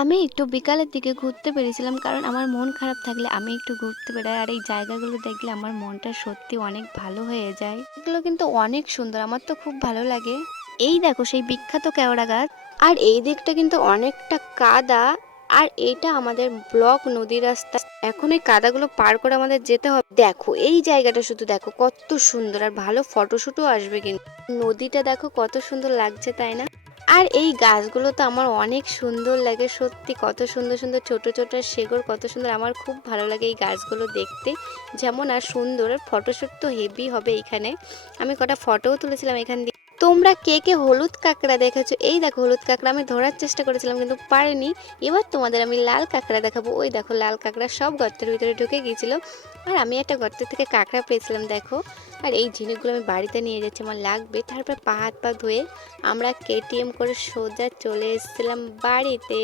আমি একটু বিকালের দিকে ঘুরতে বেরিয়েছিলাম, কারণ আমার মন খারাপ থাকলে আমি একটু ঘুরতে বেরাই। আর এই জায়গাগুলো দেখলে আমার মনটা সত্যি অনেক ভালো হয়ে যায়। এগুলো কিন্তু অনেক সুন্দর, আমার তো খুব ভালো লাগে। এই দেখো সেই বিখ্যাত কেওড়া গাছ। আর এই দিকটা কিন্তু অনেকটা কাদা। আর এটা আমাদের ব্লক নদী রাস্তা। এখন এই কাদাগুলো পার করে আমাদের যেতে হবে। দেখো এই জায়গাটা শুধু দেখো কত সুন্দর, আর ভালো ফটোশুটও আসবে। কিন্তু নদীটা দেখো কত সুন্দর লাগছে, তাই না? আর এই গাছগুলো তো আমার অনেক সুন্দর লাগে, সত্যি কত সুন্দর সুন্দর ছোট ছোট শেকড়, কত সুন্দর। আমার খুব ভালো লাগে এই গাছগুলো দেখতে, যেমন আর সুন্দর। ফটোশুট তো হেভি হবে এখানে। আমি কটা ফটোও তুলেছিলাম এখান দিয়ে। তোমরা কে কে হলুদ কাঁকড়া দেখেছো? এই দেখো হলুদ কাঁকড়া আমি ধরার চেষ্টা করেছিলাম কিন্তু পারিনি। এবার তোমাদের আমি লাল কাঁকড়া দেখাবো। ওই দেখো লাল কাঁকড়া সব গর্তের ভিতরে ঢুকে গিয়েছিল। আর আমি একটা গর্ত থেকে কাঁকড়া পেয়েছিলাম, দেখো। আর এই ঝিনুকগুলো আমি বাড়িতে নিয়ে যাচ্ছি, আমার লাগবে। তারপর পা হাত পা ধুয়ে আমরা কেটিএম করে সোজা চলে এসেছিলাম বাড়িতে।